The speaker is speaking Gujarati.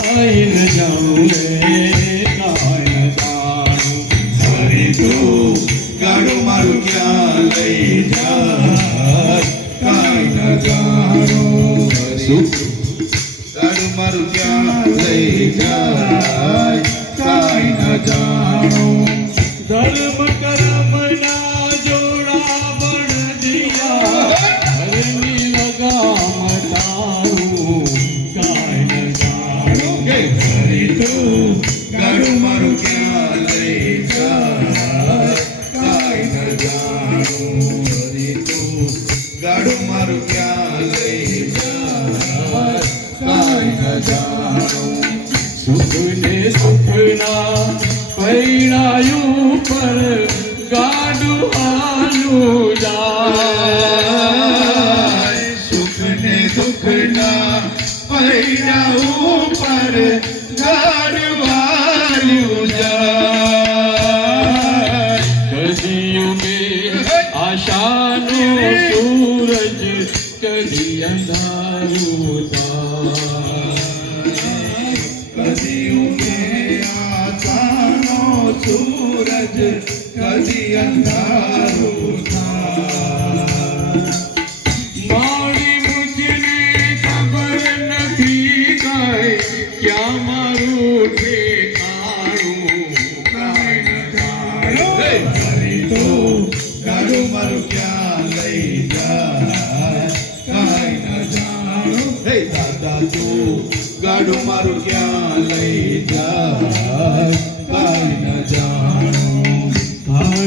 કાંઈ ન જાણું કાંઈ ન જાણું. હરી તું ગાડું મારું ક્યાં લઈ જાય કાંઈ ન જાણું. ગાડું મારું ક્યાં લઈ જાય કાંઈ ન જાણું. ધર્મ કર્મના જોડા બળદિયા હરની લગામ તારું કાંઈ ન જાણું. હરી તું ગાડું મારું ક્યાં લઈ જાય કાંઈ ન જાણું. હરી તું ગાડું મારું ક્યાં લઈ જાય કાંઈ ન જાણું. સુખ ને સુખના પૈણાયું પર ગાડું હાલું જાય. સુખ ને દુઃખના પૈણાયું પર ગાડું હાલું જાય. કદી ઉગે આશાનો સૂરજ કદી અંધારું થાય. કદી ઉગે આશાનો સૂરજ કદી અંધારું થાય. મારી મુજને ખબર નથી કાંઈ ક્યાં મારું ઠેકાણું કાંઈ ન જાણું. હરી તું ગાડું મારું ક્યાં લઈ જાય કાંઈ ન જાણું. દાદા તું ગાડું મારું ક્યાં લઈ જાય કાંઈ ન જાણું.